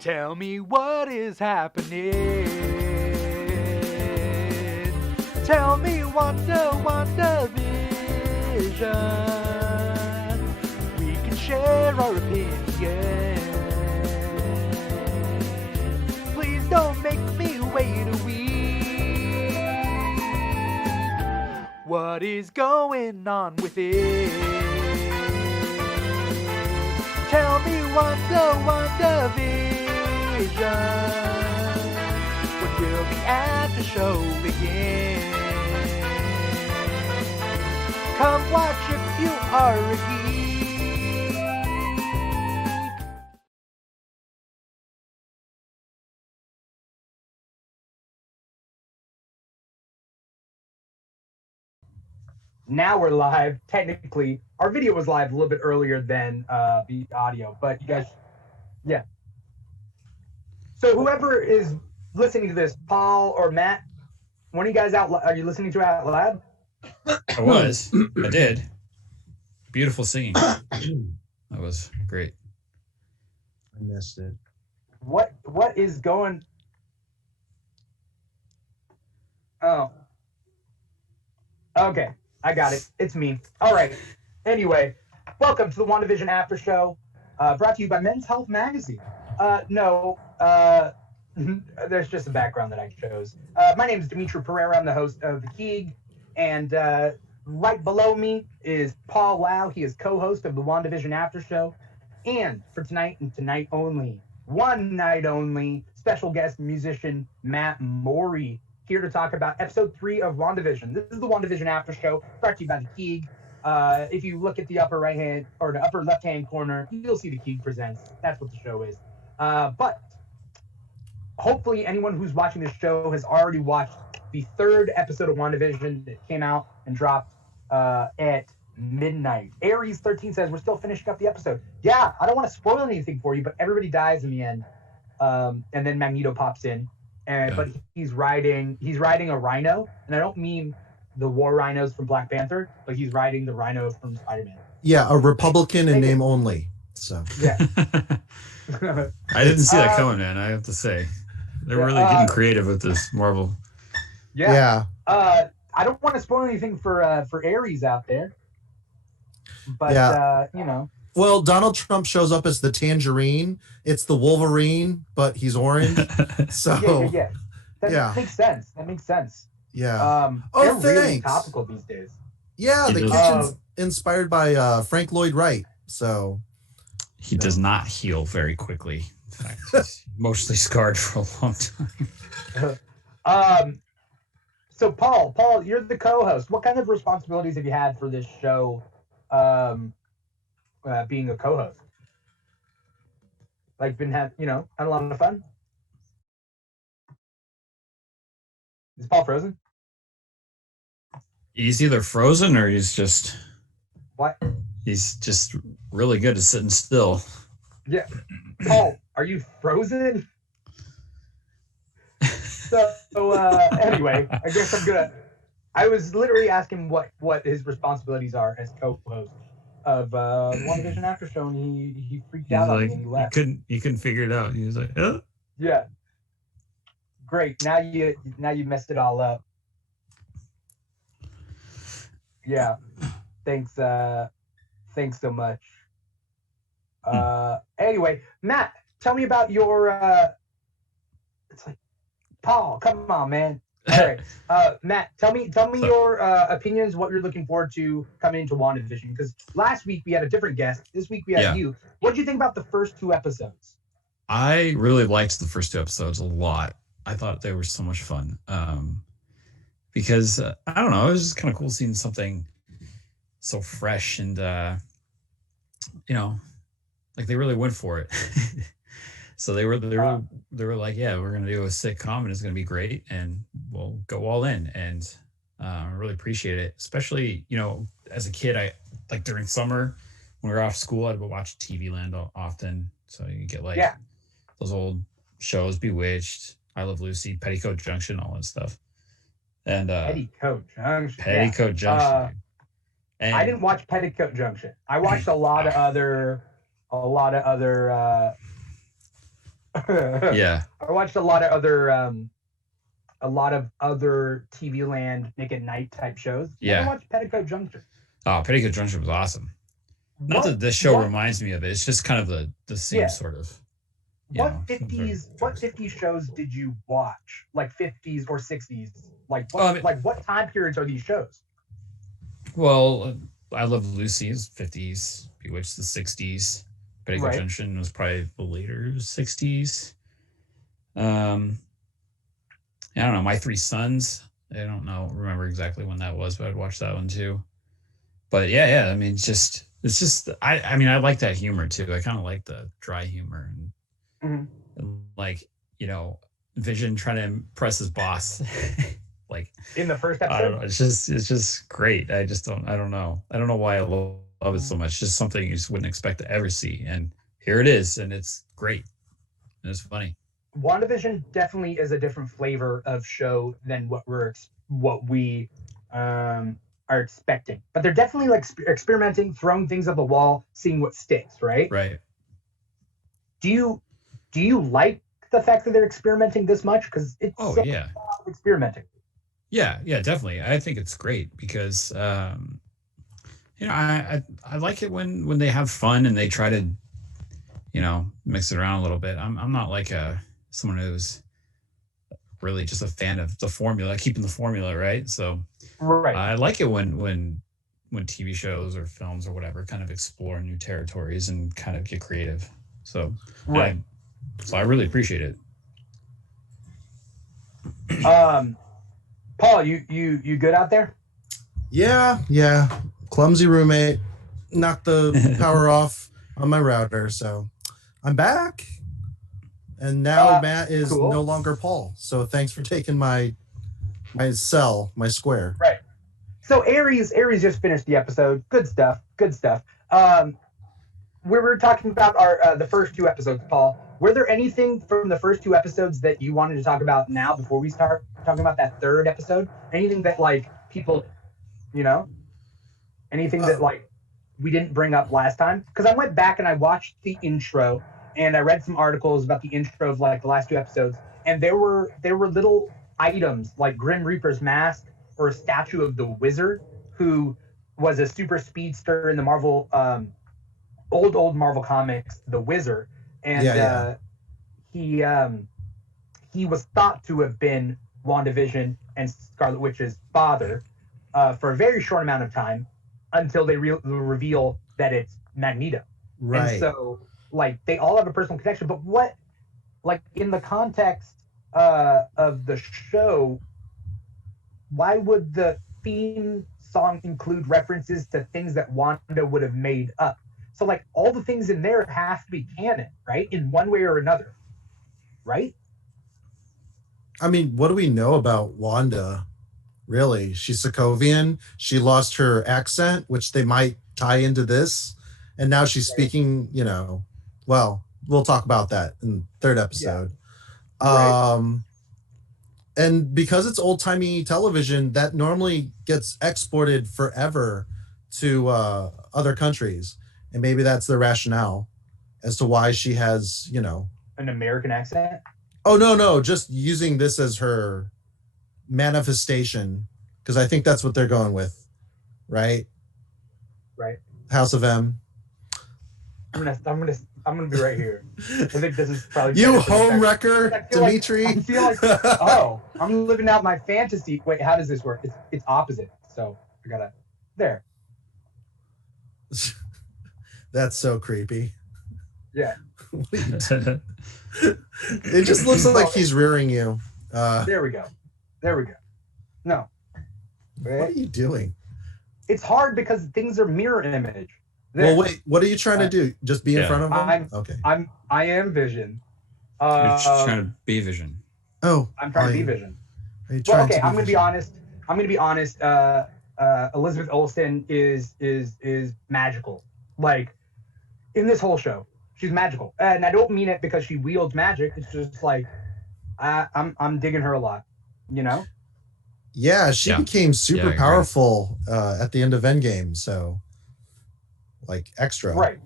Tell me what is happening. Tell me WandaVision. We can share our opinions. Please don't make me wait a week. What is going on with it? Tell me WandaVision. When will the after show begin? Come watch if you are a geek. Now we're live. Technically, our video was live a little bit earlier than the audio, but you guys, yeah. So whoever is listening to this, Paul or Matt, one of you guys are you listening to it out loud? I was. I did. Beautiful singing. That was great. I missed it. What is going? Oh. Okay, I got it. It's me. All right. Anyway, welcome to the WandaVision After Show, brought to you by Men's Health Magazine. There's just a background that I chose. My name is Dimithri Perera. I'm the host of The Keeg. And right below me is Paul Lao. He is co-host of the WandaVision After Show. And for tonight and tonight only, one night only, special guest musician Matt Morey here to talk about episode 3 of WandaVision. This is the WandaVision After Show, brought to you by The Keeg. If you look at the upper right hand or the upper left hand corner, you'll see The Keeg Presents. That's what the show is. But hopefully anyone who's watching this show has already watched the 3rd episode of WandaVision that came out and dropped at midnight. Aries13 says, we're still finishing up the episode. Yeah, I don't want to spoil anything for you, but everybody dies in the end. And then Magneto pops in. But he's riding a rhino. And I don't mean the war rhinos from Black Panther, but he's riding the rhino from Spider-Man. Yeah, a Republican in name only. So yeah. I didn't see that coming, man. I have to say. They're really getting creative with this Marvel. Yeah. I don't want to spoil anything for Aries out there. But you know. Well, Donald Trump shows up as the Tangerine. It's the Wolverine, but he's orange. So yeah. That makes sense. That makes sense. Yeah. They're really topical these days. Yeah, the kitchen's inspired by Frank Lloyd Wright. So he does not heal very quickly. In fact, he's mostly scarred for a long time. So Paul, you're the co-host. What kind of responsibilities have you had for this show? Being a co-host, like had a lot of fun. Is Paul frozen? He's either frozen or he's just he's just really good at sitting still. Yeah. Paul, are you frozen? So anyway, I guess I was literally asking what his responsibilities are as co-host of WandaVision After Show, and he freaked out on me and he left. You couldn't figure it out. He was like, oh. Yeah. Great. Now you messed it all up. Yeah. Thanks so much. Anyway, Matt, tell me about your it's like, Paul, come on, man. All right, Matt, tell me your opinions, what you're looking forward to coming into WandaVision, because last week we had a different guest. This week we had you. What did you think about the first 2 episodes? I really liked the first 2 episodes a lot. I thought they were so much fun because I don't know, it was just kind of cool seeing something so fresh and like they really went for it. So they were like, yeah, we're going to do a sitcom and it's going to be great and we'll go all in. And I really appreciate it. Especially, as a kid, I like during summer when we were off school, I'd watch TV Land often. So you get those old shows, Bewitched, I Love Lucy, Petticoat Junction, all that stuff. And Petticoat Junction. And I didn't watch Petticoat Junction. I watched a lot of other Yeah. I watched a lot of other TV Land Nick at Night type shows. Yeah. I watched Petticoat Junction. Oh, Petticoat Junction was awesome. Not that this show reminds me of it. It's just kind of the same sort of. What 50s shows did you watch? Like 50s or 60s? Like what time periods are these shows? Well, I Love Lucy's 50s, Bewitched the 60s. Petticoat Junction was probably the later 60s. I don't know. My Three Sons. I don't remember exactly when that was, but I'd watch that one too. But yeah. I mean, it's just. I mean, I like that humor too. I kind of like the dry humor and like Vision trying to impress his boss. Like in the first episode. I don't know. It's just great. I don't know. I don't know why I love it so much. Just something you just wouldn't expect to ever see, and here it is, and it's great. And it's funny. WandaVision definitely is a different flavor of show than what we are expecting. But they're definitely like experimenting, throwing things at the wall, seeing what sticks, right? Right. Do you like the fact that they're experimenting this much? Because it's experimenting. Yeah, definitely. I think it's great because I like it when they have fun and they try to mix it around a little bit. I'm not like someone who's really just a fan of the formula, keeping the formula, right? So I like it when TV shows or films or whatever kind of explore new territories and kind of get creative. So so I really appreciate it. Paul, you good out there? Yeah. Clumsy roommate knocked the power off on my router, so I'm back. And now Matt is no longer Paul. So thanks for taking my square. Right. So Aries just finished the episode. Good stuff. We were talking about the first two episodes, Paul. Were there anything from the first two episodes that you wanted to talk about now before we start talking about that third episode? Anything that like people, anything that like we didn't bring up last time? Because I went back and I watched the intro and I read some articles about the intro of like the last two episodes, and there were little items like Grim Reaper's mask or a statue of the Wizard, who was a super speedster in the Marvel old Marvel comics, the Wizard, and he was thought to have been WandaVision and Scarlet Witch's father for a very short amount of time until they reveal that it's Magneto. Right. And so, like, they all have a personal connection. But what, like, in the context of the show, why would the theme song include references to things that Wanda would have made up? So, like, all the things in there have to be canon, right? In one way or another, right? I mean, what do we know about Wanda, really? She's Sokovian. She lost her accent, which they might tie into this. And now she's speaking, well, we'll talk about that in the third episode. Yeah. And because it's old-timey television, that normally gets exported forever to other countries. And maybe that's the rationale as to why she has, an American accent? Oh, no. Just using this as her manifestation, because I think that's what they're going with, right? Right. House of M. I'm gonna be right here. I think this is probably you home wrecker, Dimithri. I feel like I'm living out my fantasy. Wait, how does this work? It's opposite. So I gotta there. That's so creepy. Yeah. It just looks like he's rearing you. There we go. No. What are you doing? It's hard because things are mirror image. There. Well, wait. What are you trying to do? Just be in front of him? Okay. I am Vision. You're just trying to be Vision. Oh. I'm trying to be Vision. Well, okay. I'm gonna be honest. Elizabeth Olsen is magical. Like, in this whole show, she's magical, and I don't mean it because she wields magic. It's just like I'm digging her a lot. Yeah, she became super powerful at the end of Endgame. So. Like extra. Right.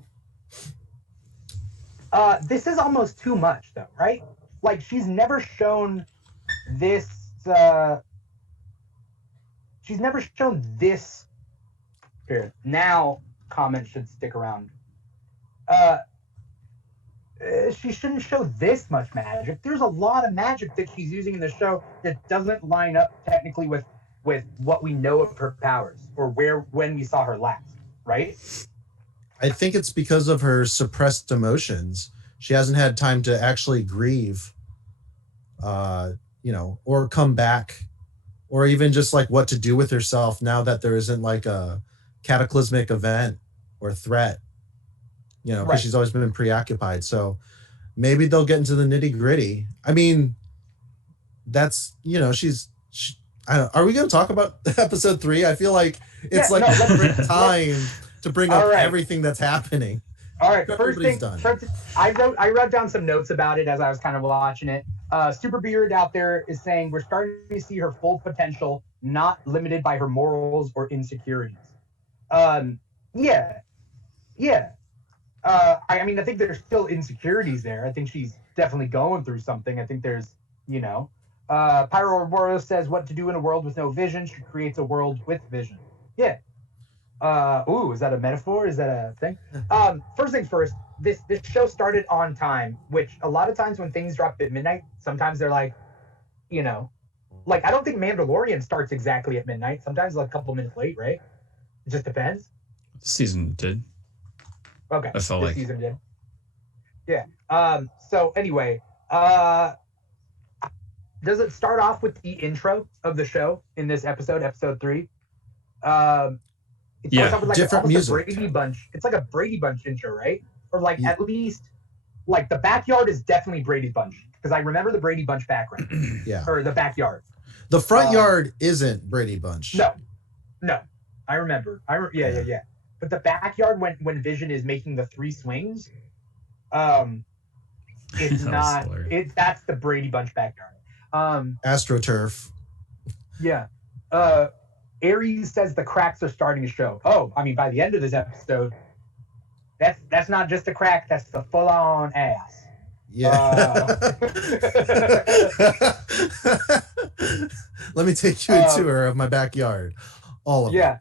This is almost too much, though, right? Like, she's never shown this. She's never shown this. Here, now comments should stick around. She shouldn't show this much magic. There's a lot of magic that she's using in the show that doesn't line up technically with what we know of her powers or when we saw her last, right? I think it's because of her suppressed emotions. She hasn't had time to actually grieve, or come back, or even just like what to do with herself now that there isn't like a cataclysmic event or threat, because Right. she's always been preoccupied. So maybe they'll get into the nitty gritty. I mean, that's, I don't, are we going to talk about episode 3? I feel like it's perfect time to bring up everything that's happening. All right, first thing, I wrote down some notes about it as I was kind of watching it. Super Beard out there is saying we're starting to see her full potential, not limited by her morals or insecurities. Yeah. I mean, I think there's still insecurities there. I think she's definitely going through something. I think there's, Pyro Ouroboros says what to do in a world with no vision. She creates a world with vision. Yeah. Is that a metaphor? Is that a thing? First things first, this show started on time, which a lot of times when things drop at midnight, sometimes they're like, I don't think Mandalorian starts exactly at midnight. Sometimes like a couple minutes late, right? It just depends. Season did. Okay. I felt like season did. Yeah. So anyway, does it start off with the intro of the show in this episode 3? It starts off with different music. A Brady Bunch. It's like a Brady Bunch intro, right? Or like at least like the backyard is definitely Brady Bunch because I remember the Brady Bunch background. Yeah. Or the backyard. The front yard isn't Brady Bunch. No. I remember. Yeah. But the backyard when Vision is making the 3 swings, it's not. That's the Brady Bunch backyard. AstroTurf. Yeah. Aries says the cracks are starting to show. Oh, I mean, by the end of this episode, that's not just a crack. That's the full-on ass. Yeah. Let me take you a tour of my backyard. All of it.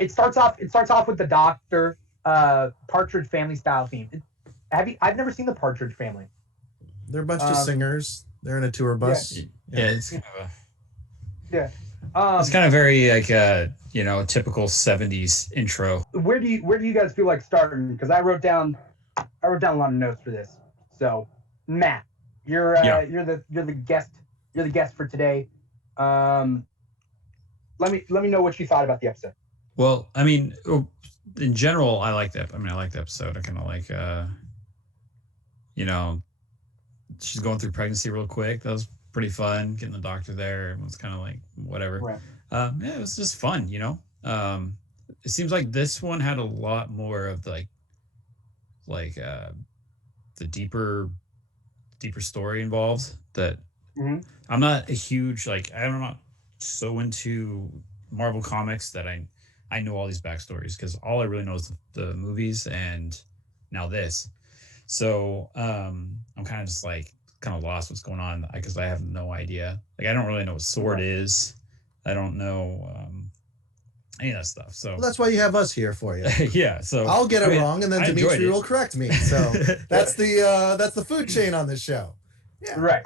It starts off with the Doctor, Partridge Family style theme. I've never seen the Partridge Family. They're a bunch of singers. They're in a tour bus. Yeah, it's kind of it's kind of very like typical 70s intro. Where do you guys feel like starting? Because I wrote down a lot of notes for this. So Matt, you're the guest for today. Let me know what you thought about the episode. Well, I mean, in general, I like that. I mean, I like the episode. I kind of like, she's going through pregnancy real quick. That was pretty fun. Getting the doctor there. It was kind of like whatever. Right. It was just fun, It seems like this one had a lot more of the deeper story involved. That I'm not a huge I'm not so into Marvel comics that I know all these backstories because all I really know is the movies and now this. So I'm kind of just lost what's going on because I have no idea. I don't really know what sword is. I don't know any of that stuff. So that's why you have us here for you. Yeah. So I'll get it wrong, and then Dimithri will correct me. So that's the food chain on this show. Yeah. Right.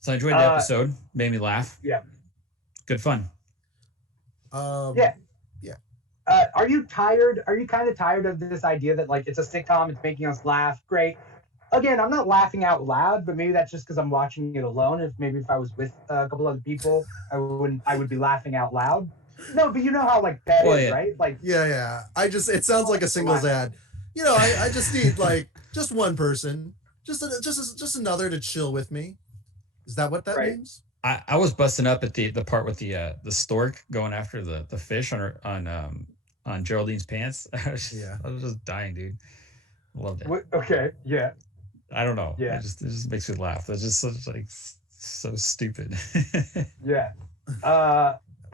So I enjoyed the episode. Made me laugh. Yeah. Good fun. Yeah. Are you tired? Are you kind of tired of this idea that it's a sitcom, it's making us laugh? Great. Again, I'm not laughing out loud, but maybe that's just because I'm watching it alone. If I was with a couple other people, I would be laughing out loud. No, but you know how that is, right? Yeah. It sounds like a singles ad. I just need just one person, just another to chill with me. Is that what that means? I was busting up at the part with the stork going after the fish on Geraldine's pants. I was just dying, dude. Loved it. Okay, yeah. I don't know. Yeah. It just makes me laugh. That's just so stupid. Yeah.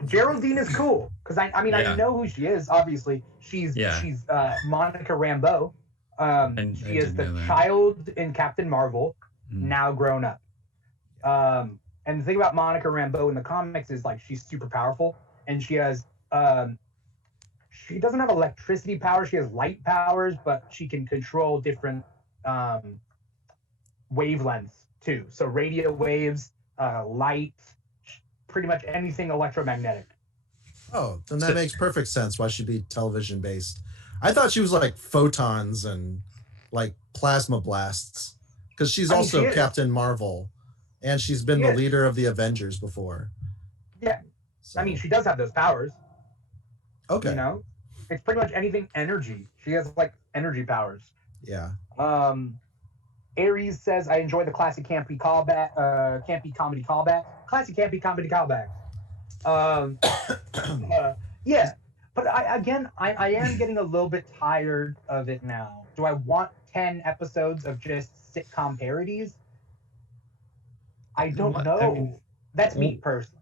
Geraldine is cool because I know who she is. Obviously, she's Monica Rambeau. She is the child in Captain Marvel, now grown up. And the thing about Monica Rambeau in the comics is like she's super powerful, and she has she doesn't have electricity powers. She has light powers, but she can control different wavelengths too. So radio waves, light, pretty much anything electromagnetic. Oh, then that makes perfect sense why she'd be television based. I thought she was like photons and like plasma blasts, because she's also Captain Marvel, and she's been the leader of the Avengers before. Yeah. So. I mean, she does have those powers. Okay. You know, it's pretty much anything energy. She has like energy powers. Yeah. Aries says, I enjoy the classic campy callback, campy comedy callback. Classic campy comedy callback. Yeah. But I am getting a little bit tired of it now. Do I want 10 episodes of just sitcom parodies? I don't know. I mean, that's me personally.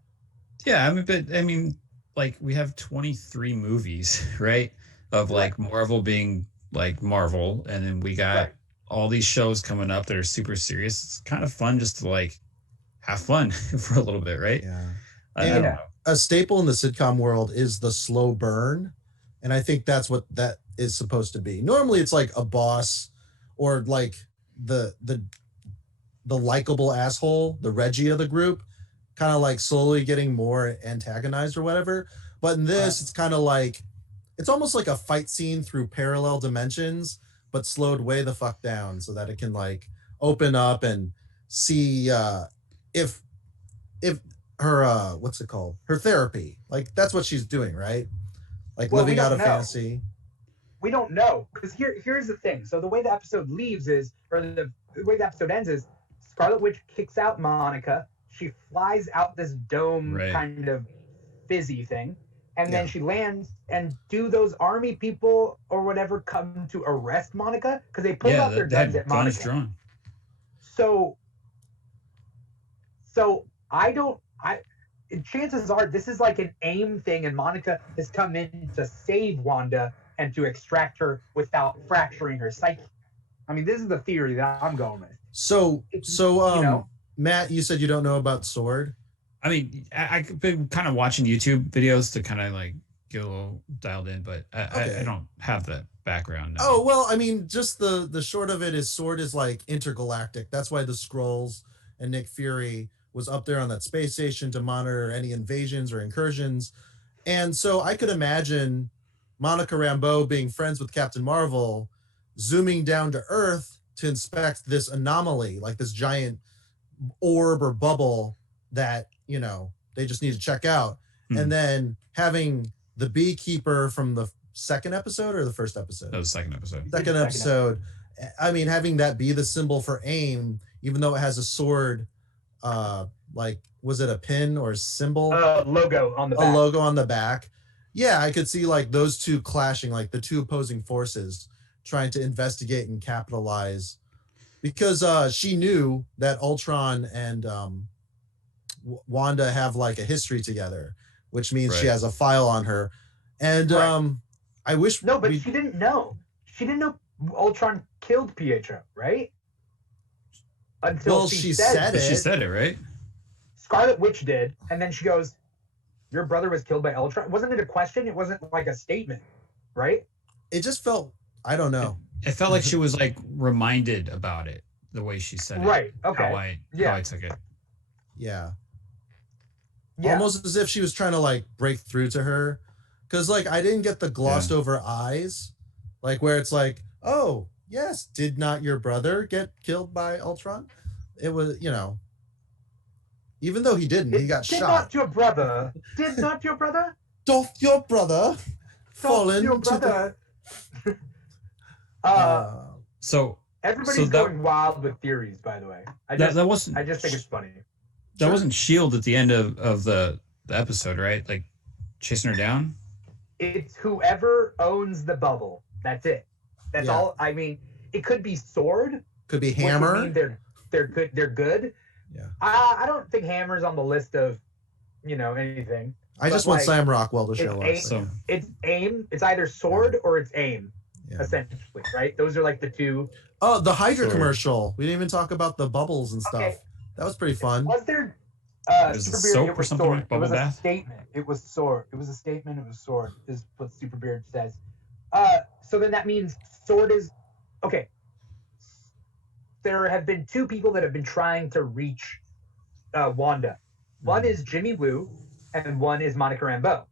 Yeah, I mean, like we have 23 movies, right? Of like Marvel being like Marvel, and then we got all these shows coming up that are super serious. It's kind of fun just to like have fun for a little bit, right? Yeah. I don't know. A staple in the sitcom world is the slow burn, and I think that's what that is supposed to be. Normally, it's like a boss or like the likable asshole, the Reggie of the group, kind of like slowly getting more antagonized or whatever. But in this, it's kind of like it's almost like a fight scene through parallel dimensions, but slowed way the fuck down so that it can like open up and see if her what's it called, her therapy, like that's what she's doing, right? Like living out a fantasy. We don't know, because here's the thing. So the way the episode leaves is, or the way the episode ends is, Scarlet Witch kicks out Monica. She flies out this dome kind of fizzy thing, and then she lands, and do those army people or whatever come to arrest Monica? Because they pull out their guns at Monica. Drawn. So chances are this is like an AIM thing, and Monica has come in to save Wanda and to extract her without fracturing her psyche. I mean, this is the theory that I'm going with. So Matt, you said you don't know about Sword. I mean, I've been kind of watching YouTube videos to kind of like get a little dialed in, but I don't have the background. No. Oh, well, I mean, just the short of it is Sword is like intergalactic. That's why the Skrulls and Nick Fury was up there on that space station to monitor any invasions or incursions. And so I could imagine Monica Rambeau being friends with Captain Marvel, zooming down to Earth to inspect this anomaly, like this giant orb or bubble that, you know, they just need to check out. And then having the beekeeper from the second episode or the first episode? That was the second episode. Second episode. I mean, having that be the symbol for AIM, even though it has a sword, like, was it a pin or a symbol? Logo on the back. A logo on the back. Yeah, I could see like those two clashing, like the two opposing forces trying to investigate and capitalize, because she knew that Ultron and Wanda have like a history together, which means she has a file on her. And I wish she didn't know. She didn't know Ultron killed Pietro, right? Until she said it. She said it, right? Scarlet Witch did, and then she goes, "Your brother was killed by Ultron." Wasn't it a question? It wasn't like a statement, right? It just felt, I don't know. It felt like she was like reminded about it, the way she said it. Right. Okay. How I took it. Yeah. Almost as if she was trying to like break through to her, because like I didn't get the glossed over eyes, like where it's like, oh yes, did not your brother get killed by Ultron? It was, you know, even though he didn't, he got shot. Did not your brother? Doth your brother fall into the... So everybody's going wild with theories, by the way. I just think it's funny. That wasn't S.H.I.E.L.D. at the end of the episode, right? Like chasing her down? It's whoever owns the bubble. That's it. That's all. I mean, it could be Sword. Could be Hammer. They're good. They're good. Yeah. I don't think Hammer's on the list of, you know, anything. I just want Sam Rockwell to show up. It's AIM. It's either Sword or it's AIM. essentially, right? Those are like the two. Oh, the Hydra Sure. commercial. We didn't even talk about the bubbles and stuff. Okay. That was pretty fun. Was there There's a Superbeard? soap It or was something sword. like It bubble was a bath? statement. It was sword. It was a statement. It was sword. Is what Superbeard says. So then that means sword is okay. There have been two people that have been trying to reach Wanda. One is Jimmy Woo, and one is Monica Rambeau.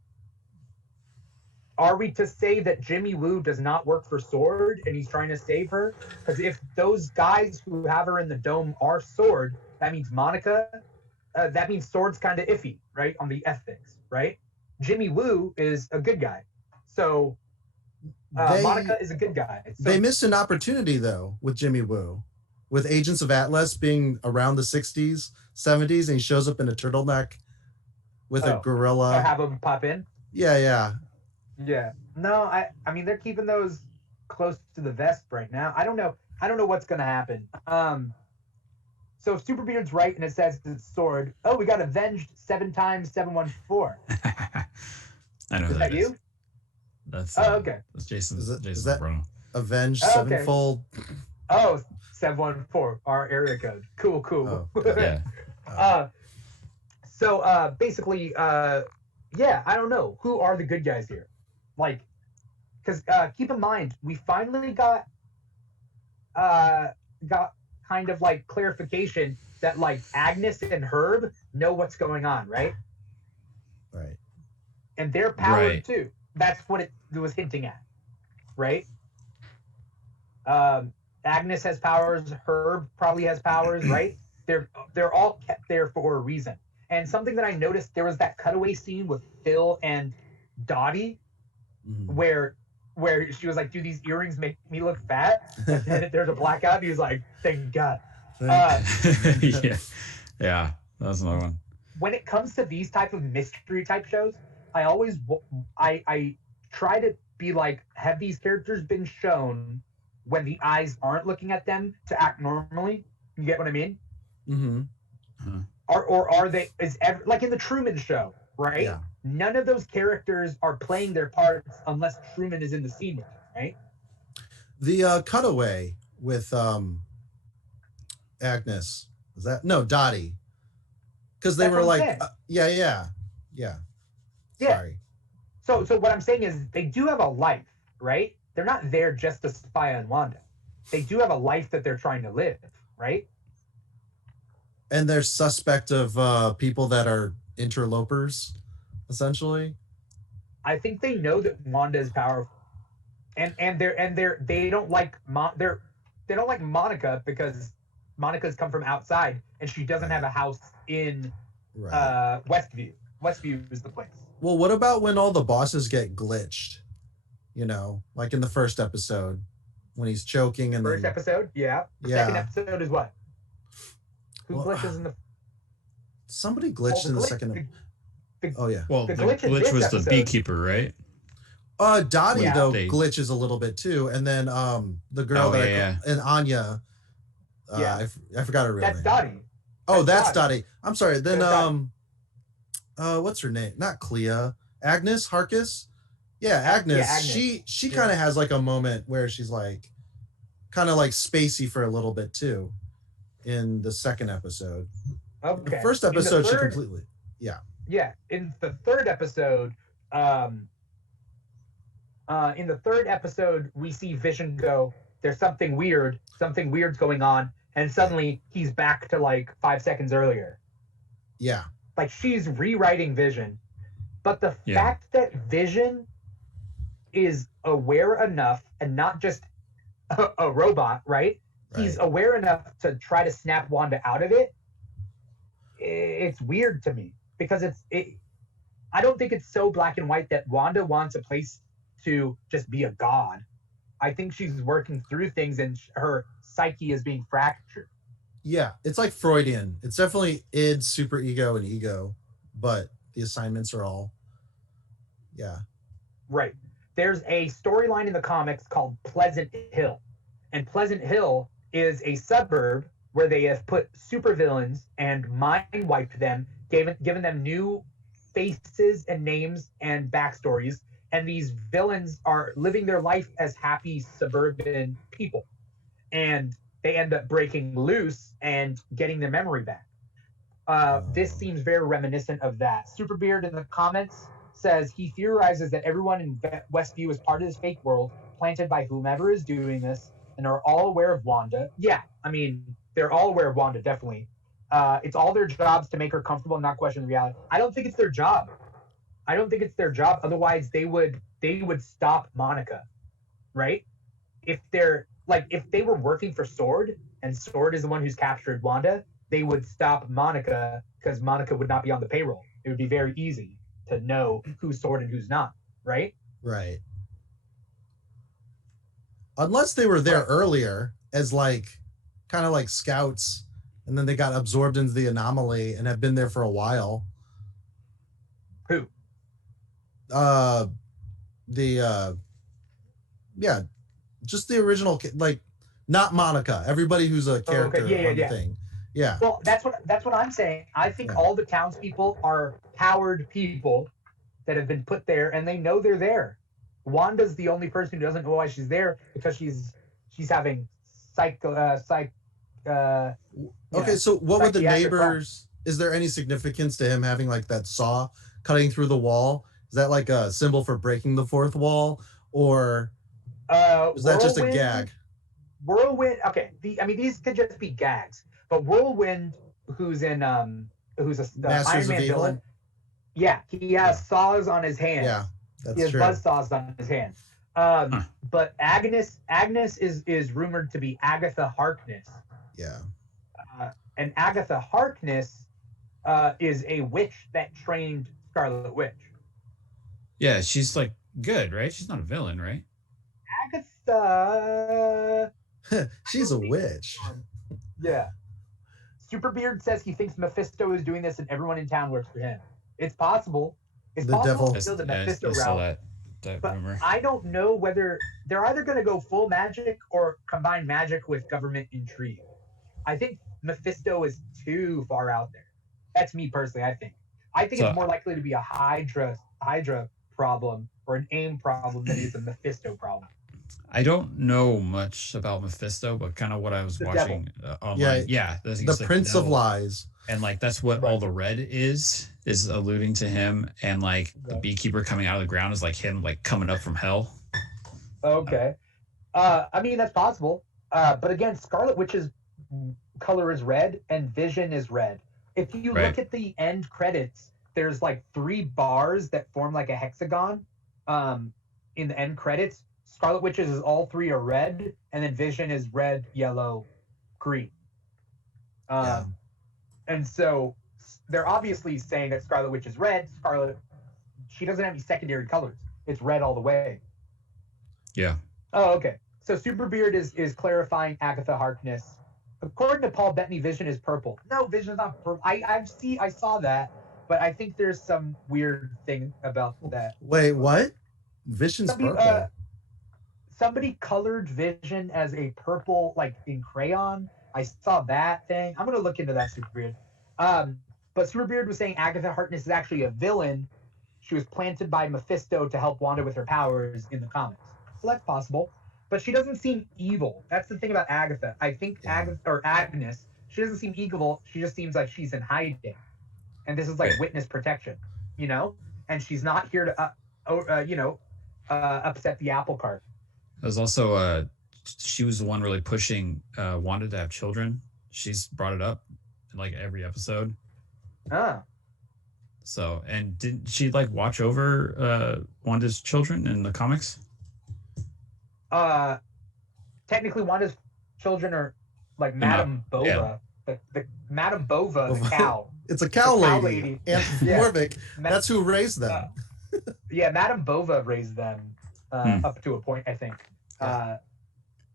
Are we to say that Jimmy Woo does not work for Sword and he's trying to save her? Because if those guys who have her in the dome are Sword, that means Monica. That means Sword's kind of iffy, right? On the ethics, right? Jimmy Woo is a good guy, so Monica is a good guy. So, They missed an opportunity though with Jimmy Woo, with Agents of Atlas being around the 60s, 70s, and he shows up in a turtleneck with a gorilla. have him pop in. Yeah. Yeah. No, I mean they're keeping those close to the vest right now. I don't know what's gonna happen. So if Superbeard's right and it says it's Sword, we got avenged 7 times 714. I know Is that you? That's okay. That's Jason. Is Jason that Bruno. Avenged Okay. sevenfold. 714, our area code. Cool. Oh, Yeah. So basically, I don't know. Who are the good guys here? Like, because keep in mind, we finally got kind of like clarification that like Agnes and Herb know what's going on, right? Right. And they're powered Right. too. That's what it was hinting at, right? Agnes has powers. Herb probably has powers, right? They're all kept there for a reason. And something that I noticed, there was that cutaway scene with Phil and Dottie, where she was like, "Do these earrings make me look fat?" And then there's a blackout. And he was like, "Thank God." Yeah, that's another one. When it comes to these type of mystery type shows, I always I try to be like, have these characters been shown when the eyes aren't looking at them to act normally? You get what I mean? Mm-hmm. Or are they like in the Truman Show, right? Yeah. None of those characters are playing their parts unless Truman is in the scene with them, right? The cutaway with Agnes, was that Dottie? Because they That's were what I'm like, saying. yeah. Yeah. Sorry. So what I'm saying is they do have a life, right? They're not there just to spy on Wanda. They do have a life that they're trying to live, right? And they're suspect of people that are interlopers, essentially. I think they know that Wanda is powerful, and they don't like they don't like Monica because Monica's come from outside and she doesn't have a house in Westview. Westview is the place. Well, what about when all the bosses get glitched? Like in the first episode when he's choking and First then episode, yeah. Second episode is what? Who glitches in the? Somebody glitched in the second. Oh yeah. Well, The the glitch in glitch this was episode- the beekeeper, right? Dottie Yeah. though glitches a little bit too, and then the girl and Anya. Yeah. I forgot her real That's name. Dottie. Oh, that's Dottie. I'm sorry. Then That's what's her name? Not Clea. Agnes Harkis. Yeah, Agnes. Yeah, Agnes. She kind of has like a moment where she's like, kind of like spacey for a little bit too, in the second episode. Okay. The first episode, she completely. Yeah, in the third episode, we see Vision go, there's something weird's going on, and suddenly he's back to like 5 seconds earlier. Yeah. Like she's rewriting Vision, but the fact that Vision is aware enough and not just a robot, right? He's aware enough to try to snap Wanda out of it. It's weird to me because I don't think it's so black and white that Wanda wants a place to just be a god. I think she's working through things and her psyche is being fractured. Yeah, it's like Freudian. It's definitely id, superego, and ego, but the assignments are all. Yeah. Right. There's a storyline in the comics called Pleasant Hill, and Pleasant Hill is a suburb where they have put supervillains and mind wiped them, given them new faces and names and backstories, and these villains are living their life as happy suburban people, and they end up breaking loose and getting their memory back. This seems very reminiscent of that. Superbeard in the comments says he theorizes that everyone in Westview is part of this fake world planted by whomever is doing this, and are all aware of Wanda. Yeah, I mean, they're all aware of Wanda, definitely. It's all their jobs to make her comfortable and not question the reality. I don't think it's their job. I don't think it's their job. Otherwise, they would stop Monica, right? If they were working for Sword, and Sword is the one who's captured Wanda, they would stop Monica because Monica would not be on the payroll. It would be very easy to know who's Sword and who's not, right? Right. Unless they were there earlier as kind of like scouts, and then they got absorbed into the anomaly and have been there for a while. Who? Just the original, not Monica. Everybody who's a character on the thing. Yeah. Well, that's what I'm saying. I think all the townspeople are powered people that have been put there, and they know they're there. Wanda's the only person who doesn't know why she's there because she's having okay, so what were the neighbors? Is there any significance to him having that saw cutting through the wall? Is that like a symbol for breaking the fourth wall, or is that just a gag? Whirlwind. Okay, these could just be gags. But Whirlwind, who's a Masters Iron Man villain, yeah, he has saws on his hands. Yeah, that's he has true. buzz saws on his hands. But Agnes is rumored to be Agatha Harkness. Yeah. And Agatha Harkness is a witch that trained Scarlet Witch. Yeah, she's good, right? She's not a villain, right? Agatha. She's a witch. Yeah. Superbeard says he thinks Mephisto is doing this and everyone in town works for him. It's possible. It's possible to build the Mephisto route. That but rumor. I don't know whether they're either going to go full magic or combine magic with government intrigue. I think Mephisto is too far out there. That's me personally, I think. I think it's more likely to be a Hydra problem or an AIM problem than it is a Mephisto problem. I don't know much about Mephisto, but kind of what I was watching online. Yeah, the Prince of Lies. And that's what all the red is alluding to him. And the beekeeper coming out of the ground is him coming up from hell. Okay. That's possible. But again, Scarlet Witch's color is red and Vision is red. If you look at the end credits, there's 3 bars that form a hexagon in the end credits. Scarlet Witch's is all 3 are red, and then Vision is red, yellow, green. And so they're obviously saying that Scarlet Witch is red. She doesn't have any secondary colors. It's red all the way. Yeah. Oh, okay. So Superbeard is clarifying Agatha Harkness. According to Paul Bettany, Vision is purple. No, Vision's not purple. I saw that, but I think there's some weird thing about that. Wait, what? Vision's purple? Somebody colored Vision as a purple, in crayon. I saw that thing. I'm going to look into that, Superbeard. But Superbeard was saying Agatha Harkness is actually a villain. She was planted by Mephisto to help Wanda with her powers in the comics. So that's possible. But she doesn't seem evil. That's the thing about Agatha. I think Agnes, she doesn't seem evil. She just seems like she's in hiding. And this is witness protection, And she's not here to, upset the apple cart. There's also she was the one really pushing Wanda to have children. She's brought it up in every episode. So, and didn't she watch over Wanda's children in the comics? Technically Wanda's children are Madame Bova. Yeah. The Madame Bova, the cow. It's a cow lady. Anthropomorphic. That's who raised them. Madame Bova raised them up to a point, I think.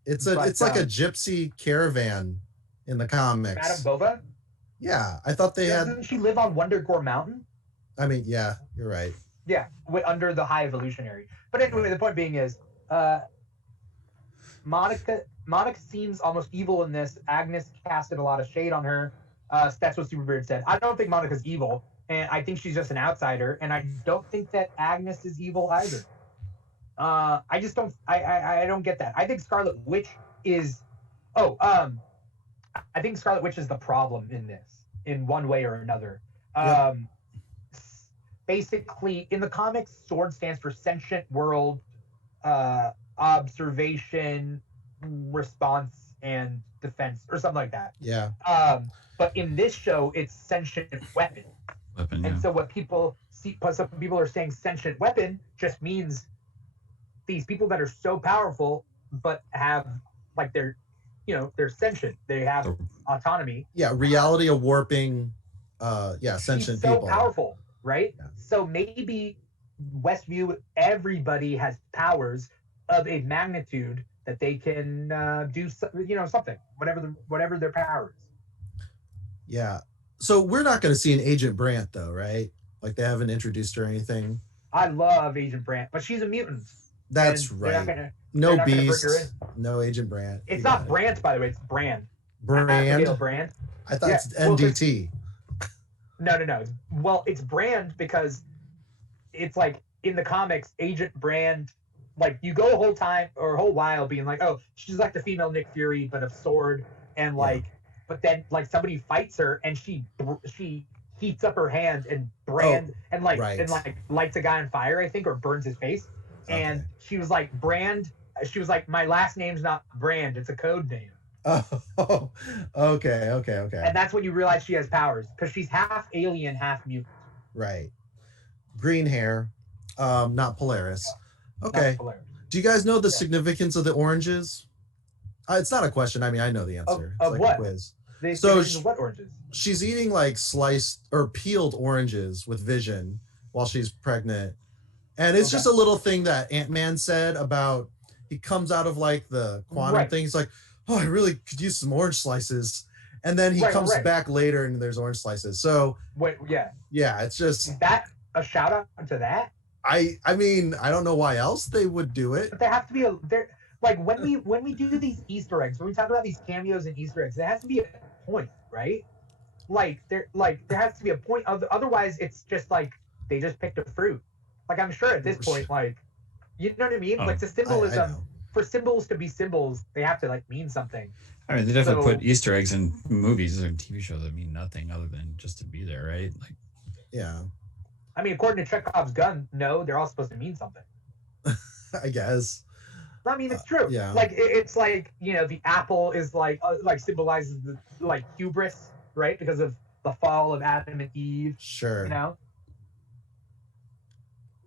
It's like a gypsy caravan in the comics. Madame Bova? Yeah, I thought Doesn't she live on Wonder Gore Mountain? Yeah, you're right. Yeah, under the High Evolutionary. But anyway, the point being is, Monica seems almost evil in this. Agnes casted a lot of shade on her. That's what Superbeard said. I don't think Monica's evil, and I think she's just an outsider, and I don't think that Agnes is evil either. I just don't. I don't get that. I think Scarlet Witch is. Oh, I think Scarlet Witch is the problem in this, in one way or another. Yep. Basically, in the comics, SWORD stands for Sentient World, Observation, Response, and Defense, or something like that. Yeah. But in this show, it's Sentient Weapon. Weapon, yeah. And so what people see, some people are saying Sentient Weapon just means these people that are so powerful, but have like they're sentient. They have autonomy. Yeah, reality of warping. Sentient She's so people. Powerful, right? Yeah. So maybe Westview, everybody has powers of a magnitude that they can do, something, whatever their power is. Yeah. So we're not going to see an Agent Brandt though, right? Like they haven't introduced her or anything. I love Agent Brandt, but she's a mutant. That's right. No Beast, no Agent Brandt. It's not Brandt, by the way. It's Brand. Brand. I thought it's NDT. No. Well, it's Brand because it's like in the comics, Agent Brand. Like you go a whole while being like, oh, she's like the female Nick Fury, but of sword, and like, but then like somebody fights her and she heats up her hand and lights a guy on fire, I think, or burns his face. Okay. And she was like, Brand. She was like, my last name's not Brand, it's a code name. Oh, okay. And that's when you realize she has powers because she's half alien, half mutant. Right. Green hair, not Polaris. Okay. Not Polaris. Do you guys know the significance of the oranges? It's not a question. I mean, I know the answer. Of like what? A quiz. What oranges? She's eating like sliced or peeled oranges with Vision while she's pregnant. And it's just a little thing that Ant-Man said about, he comes out of like the quantum thing. He's like, oh, I really could use some orange slices. And then he comes back later and there's orange slices. So yeah, it's just. Is that a shout out to that? I mean, I don't know why else they would do it. But there have to be like when we do these Easter eggs, when we talk about these cameos and Easter eggs, there has to be a point, right? There has to be a point. Otherwise, it's just like they just picked a fruit. Like I'm sure at this point, like, you know what I mean? Like the symbolism for symbols to be symbols, they have to like mean something. I mean, they definitely put Easter eggs in movies or TV shows that mean nothing other than just to be there, right? Like, yeah. I mean, according to Chekhov's gun, no, they're all supposed to mean something. I guess. I mean, it's true. Yeah. Like it's like, the apple is like symbolizes the like hubris, right? Because of the fall of Adam and Eve. Sure.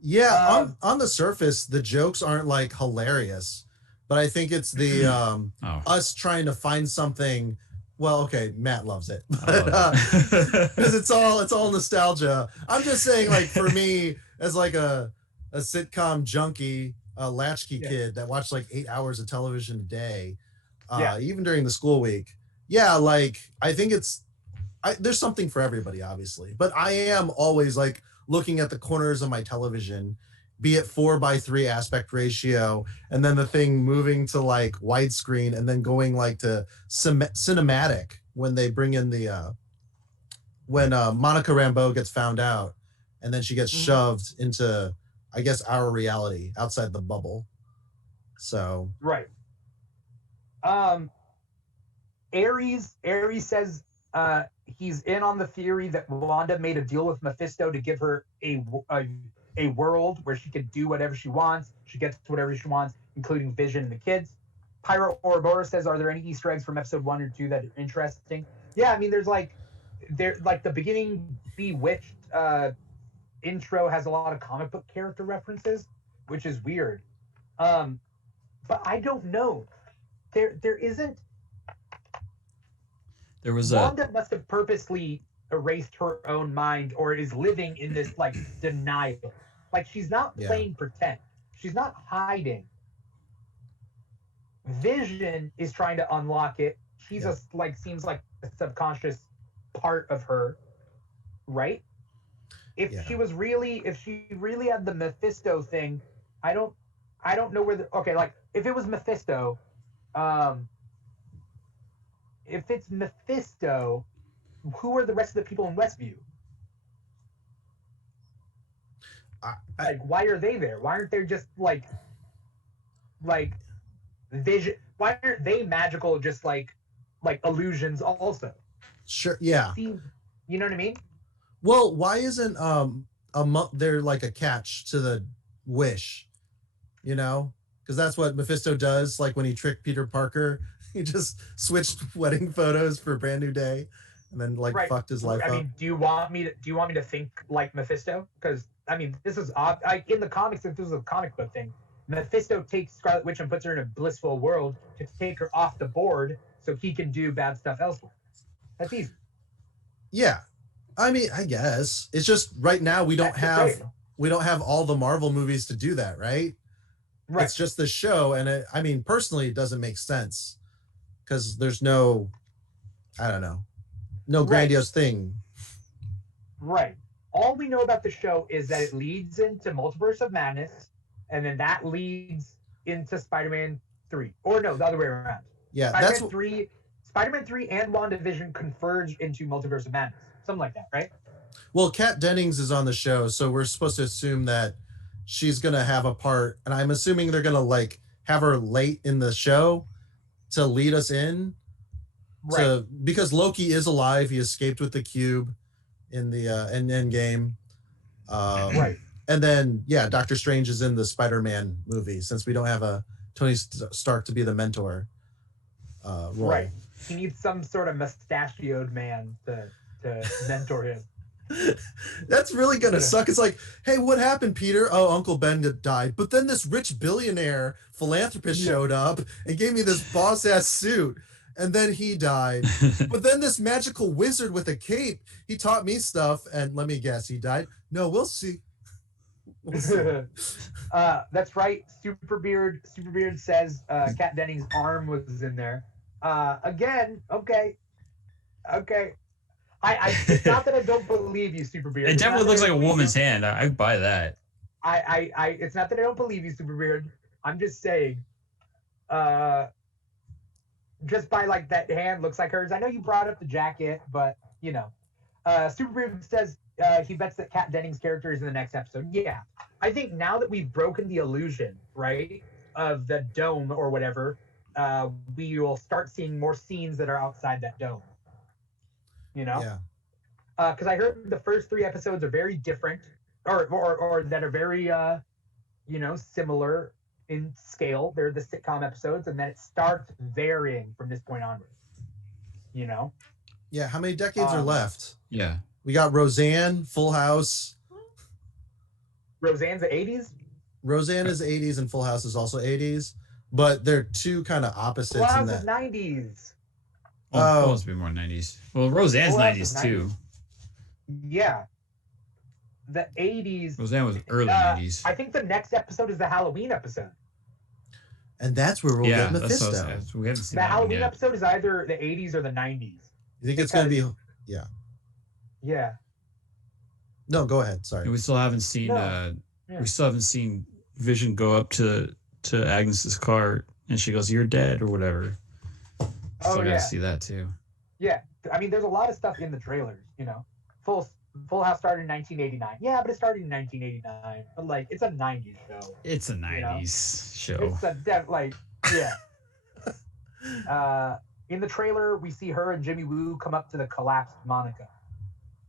Yeah, on the surface, the jokes aren't like hilarious, but I think it's the us trying to find something. Well, okay, Matt loves it, because it's all nostalgia. I'm just saying, like for me, as like a sitcom junkie, a latchkey kid that watched like 8 hours of television a day, even during the school week. Yeah, like I think there's something for everybody, obviously, but I am always like looking at the corners of my television, be it 4:3 aspect ratio, and then the thing moving to like widescreen and then going like to cinematic when they bring in the when Monica Rambeau gets found out and then she gets shoved into, I guess, our reality outside the bubble. So right. Ares says he's in on the theory that Wanda made a deal with Mephisto to give her a world where she could do whatever she wants. She gets whatever she wants, including Vision and the kids. Pyro Ouroboros says, are there any Easter eggs from episode 1 or 2 that are interesting? Yeah, I mean, there's the beginning Bewitched intro has a lot of comic book character references, which is weird. But I don't know. There isn't. There was Wanda must have purposely erased her own mind, or is living in this like denial. Like she's not playing pretend. She's not hiding. Vision is trying to unlock it. She's seems like a subconscious part of her, right? If she really had the Mephisto thing, I don't know where like if it was Mephisto, if it's Mephisto, who are the rest of the people in Westview? Like, why are they there? Why aren't they just like like vision? Why aren't they magical? Just like illusions also. Sure. Yeah. See, you know what I mean? Well, why isn't there like a catch to the wish? You know, because that's what Mephisto does. Like when he tricked Peter Parker, he just switched wedding photos for a brand new day, and then like Right. fucked his life up. I mean, do you want me to think like Mephisto? Because I mean, this is odd. In the comics, if this was a comic book thing, Mephisto takes Scarlet Witch and puts her in a blissful world to take her off the board so he can do bad stuff elsewhere. That's easy. Yeah, I mean, I guess it's just right now we don't have all the Marvel movies to do that, right? Right. It's just the show, and I mean, personally, it doesn't make sense because there's no, I don't know, no grandiose thing. Right. All we know about the show is that it leads into Multiverse of Madness, and then that leads into Spider-Man 3. Or no, the other way around. Yeah, Spider-Man 3 and WandaVision converge into Multiverse of Madness. Something like that, right? Well, Kat Dennings is on the show, so we're supposed to assume that she's going to have a part, and I'm assuming they're going to like have her late in the show to lead us in. Right. Because Loki is alive. He escaped with the cube in the end game. Right. And then, yeah, Doctor Strange is in the Spider-Man movie since we don't have a Tony Stark to be the mentor. Role. Right. He needs some sort of mustachioed man to mentor him. That's really gonna suck. It's like, hey, what happened, Peter? Oh, Uncle Ben died. But then this rich billionaire philanthropist showed up and gave me this boss-ass suit. And then he died. But then this magical wizard with a cape, he taught me stuff. And let me guess, he died? No, we'll see. That's right. Superbeard says Kat Dennings' arm was in there. Again, okay. It's not that I don't believe you, Superbeard. It definitely looks like a woman's hand. I buy that. It's not that I don't believe you, Superbeard. I'm just saying, just by like that hand looks like hers. I know you brought up the jacket, but you know, Superbeard says he bets that Kat Dennings' character is in the next episode. Yeah, I think now that we've broken the illusion, right, of the dome or whatever, we will start seeing more scenes that are outside that dome. You know, because I heard the first 3 episodes are very different, or that are very, similar in scale. They're the sitcom episodes, and then it starts varying from this point onward. You know. Yeah. How many decades are left? Yeah. We got Roseanne, Full House. Roseanne's the 80s. Roseanne is 80s, and Full House is also 80s, but they're two kind of opposites. Full House in that. is 90s. Oh, supposed to be more 90s. Well, Roseanne's 90s too. Yeah. The 80s. Roseanne was early 90s. I think the next episode is the Halloween episode. And that's where we'll get Mephisto. We haven't seen the Halloween episode is either the 80s or the 90s. You think it's going to be? Yeah. Yeah. No, go ahead. Sorry. We still haven't seen. We still haven't seen Vision go up to Agnes's car, and she goes, "You're dead," or whatever. Still gotta see that too. Yeah, I mean, there's a lot of stuff in the trailers. You know, Full House started in 1989. Yeah, but it started in 1989. But like, it's a 90s show. It's a 90s show. It's a in the trailer, we see her and Jimmy Woo come up to the collapsed Monica.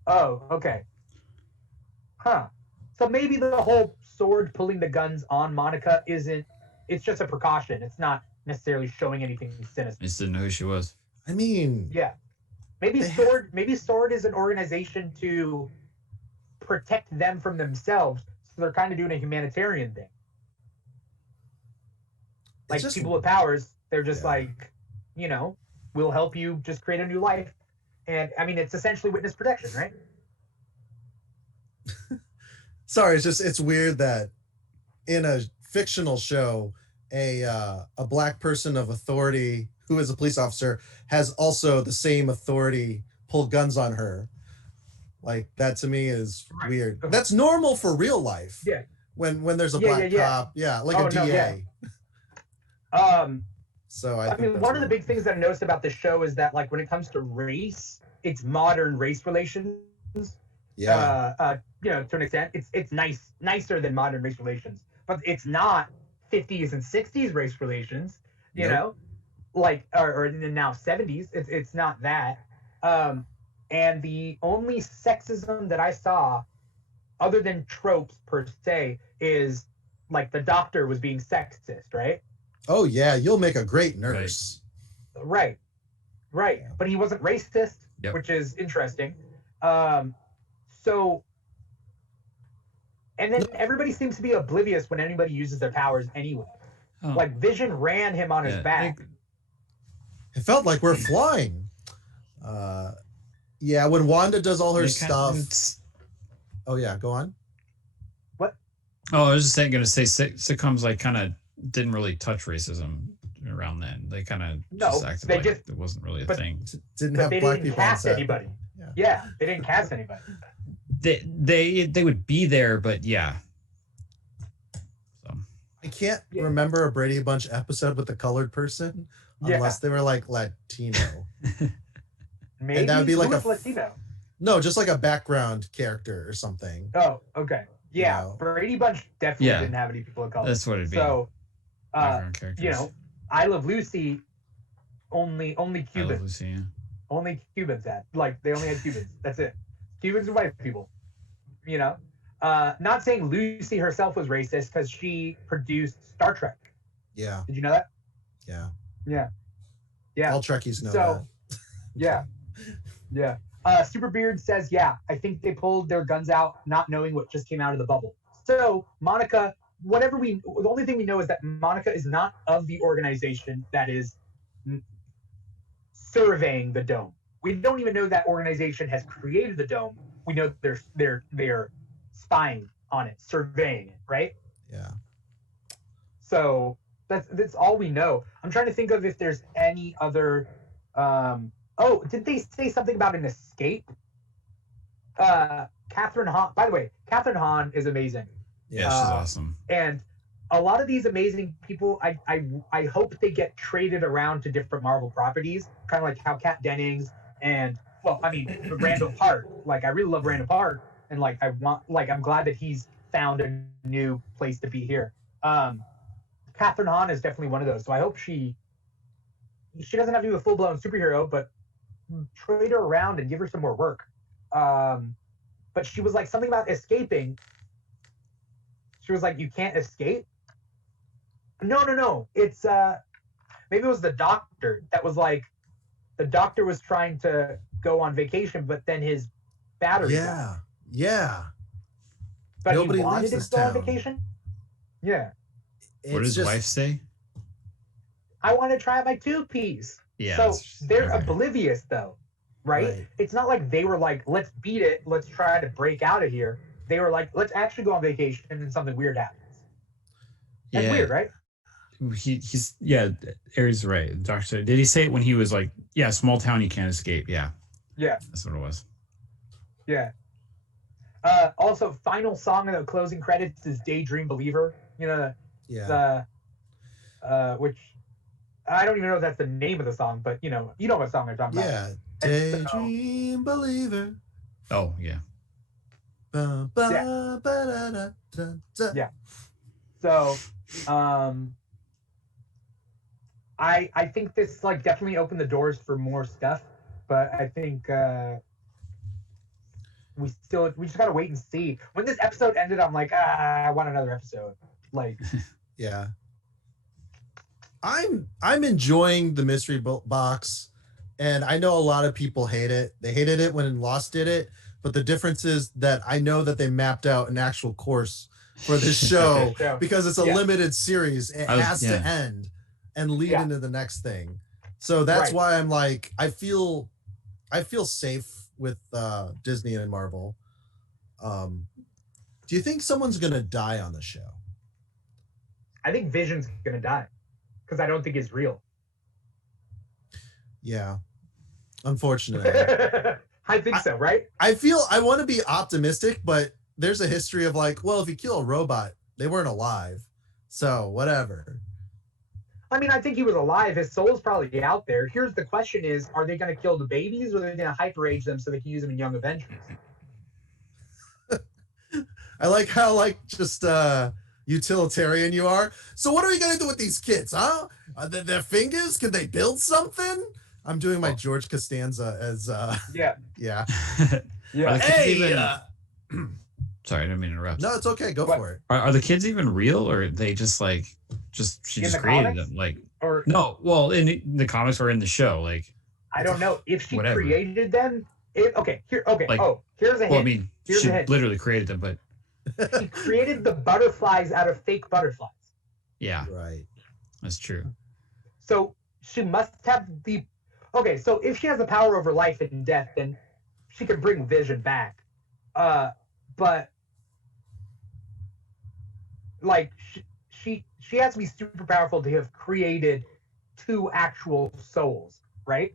Oh, okay. Huh. So maybe the whole sword pulling the guns on Monica isn't. It's just a precaution. It's not necessarily showing anything sinister. I just didn't know who she was. I mean, yeah, maybe Sword is an organization to protect them from themselves, so they're kind of doing a humanitarian thing. Like people with powers, they're just like, we'll help you just create a new life, and I mean, it's essentially witness protection, right? Sorry, it's weird that in a fictional show, a black person of authority who is a police officer has also the same authority pull guns on her. Like that to me is weird. That's normal for real life. Yeah. When there's a black cop, like a DA. So I mean, one of the big things that I noticed about this show is that, like, when it comes to race, it's modern race relations. Yeah. To an extent, it's nicer than modern race relations, but it's not 50s and 60s race relations, you Nope. know, like or in the now 70s. It's not that. And the only sexism that I saw, other than tropes per se, is like the doctor was being sexist, right? Oh yeah, you'll make a great nurse. Right. Yeah. But he wasn't racist, Yep. which is interesting. So, and then everybody seems to be oblivious when anybody uses their powers anyway. Oh, Like Vision ran him on his yeah, back. It felt like we're flying. Yeah, when Wanda does all her they stuff. kinda- Oh yeah, go on. What? Oh, I was just going to say sitcoms like kind of didn't really touch racism around then. They kind of just acted they like just- it wasn't really a but- thing. Didn't But have they black didn't people on cast set. anybody. Yeah. Yeah, they didn't cast anybody. They would be there, but yeah. So I can't Yeah. remember a Brady Bunch episode with a colored person Yeah. unless they were like Latino. Maybe that would be like who a was Latino. No, just like a background character or something. Oh, okay. Yeah, You know. Brady Bunch definitely Yeah. didn't have any people of color. that's what it'd be. So, background characters. you know, I Love Lucy, only I Love Cubans. Lucy, yeah. Only Cubans had. Like, they only had Cubans. That's it. Cubans and white people. You know? Not saying Lucy herself was racist because she produced Star Trek. Yeah, Did you know that? yeah. Yeah. All Trekkies know So, yeah. Yeah. Superbeard says, yeah, I think they pulled their guns out not knowing what just came out of the bubble. So, Monica, the only thing we know is that Monica is not of the organization that is surveying the dome. We don't even know that organization has created the dome. We know they're spying on it, surveying it, right? that. Yeah. So that's all we know. I'm trying to think of if there's any other. Oh, did they say something about an escape? Catherine Hahn. By the way, Catherine Hahn is amazing, Yeah, she's awesome. and a lot of these amazing people, I hope they get traded around to different Marvel properties, kind of like how Kat Dennings and Randall Park. Like I really love Randall Park, and I'm glad that he's found a new place to be here. Catherine Hahn is definitely one of those. So I hope she doesn't have to be a full-blown superhero, but trade her around and give her some more work. But she was like something about escaping. She was like, you can't escape? No. It's maybe it was the doctor that was like, the doctor was trying to go on vacation, but then his battery died. Yeah. But Nobody he wanted leaves to this go on town. vacation? Yeah. What does his wife say? I want to try my two-piece. Yeah. So they're okay. oblivious though, right? It's not like they were like, let's beat it, let's try to break out of here. They were like, let's actually go on vacation and something weird happens. That's weird, right? He's Aries right. Doctor, did he say it when he was like, yeah, small town, you can't escape? Yeah. Yeah. That's what it was. Yeah. Also, final song of the closing credits is Daydream Believer. You know, which I don't even know if that's the name of the song, but you know what song I'm talking about. Yeah. Daydream Believer. Oh, yeah. Yeah. So, I think this like definitely opened the doors for more stuff, but I think we just gotta wait and see. When this episode ended, I'm like, I want another episode. Like, yeah. I'm enjoying the mystery box, and I know a lot of people hate it. They hated it when Lost did it, but the difference is that I know that they mapped out an actual course for this show because it's a limited series. It has to end and lead into the next thing. So that's why I'm like, I feel safe with Disney and Marvel. Do you think someone's gonna die on the show? I think Vision's gonna die because I don't think it's real. Yeah, unfortunately. I think so, right? I want to be optimistic, but there's a history of like, well, if you kill a robot, they weren't alive, so whatever. I mean, I think he was alive. His soul's probably out there. Here's the question is, are they going to kill the babies or are they going to hyper-age them so they can use them in Young Avengers? I like how just utilitarian you are. So what are we gonna do with these kids, huh? Their fingers? Can they build something? I'm doing my George Costanza as Yeah. yeah. Are the kids Hey, sorry, I didn't mean to interrupt. no, it's okay. Go for it. Are the kids even real, or are they just like she In just the created comics? them? Like Or no, well, in the comics or in the show, like I don't know if she whatever. created them. Here's a hint. well, I mean, Here's she a hint. literally created them, but She created the butterflies out of fake butterflies. yeah, Right. that's true. So she must have the. Okay, so if she has the power over life and death, then she can bring Vision back. But like she has to be super powerful to have created two actual souls, right?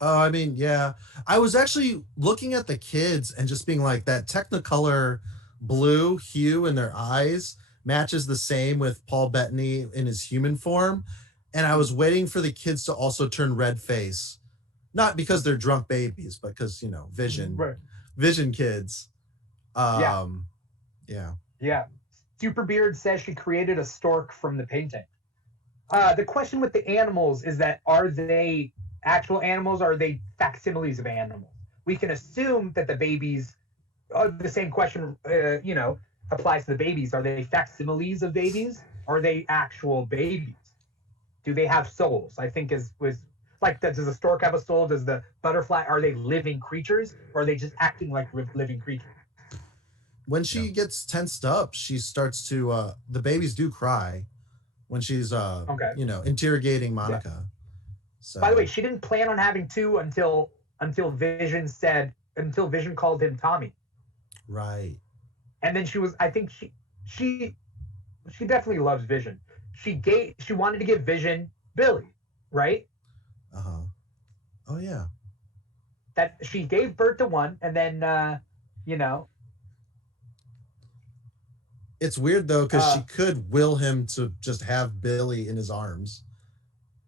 I mean, yeah. I was actually looking at the kids and just being like, that Technicolor blue hue in their eyes matches the same with Paul Bettany in his human form. And I was waiting for the kids to also turn red face. Not because they're drunk babies, but because, Vision. Right. Vision kids. Yeah. Superbeard says she created a stork from the painting. The question with the animals is that are they actual animals or are they facsimiles of animals? We can assume that the babies, the same question, applies to the babies. Are they facsimiles of babies? Or are they actual babies? Do they have souls? I think does the stork have a soul? Does the butterfly, are they living creatures? Or are they just acting like living creatures? When she gets tensed up, she starts to, the babies do cry when she's, interrogating Monica. Yeah. So. By the way, she didn't plan on having two until Vision called him Tommy. Right. And then I think she definitely loves Vision. She wanted to give Vision Billy, right? Uh-huh. Oh yeah. That she gave birth to one and then It's weird though, because she could will him to just have Billy in his arms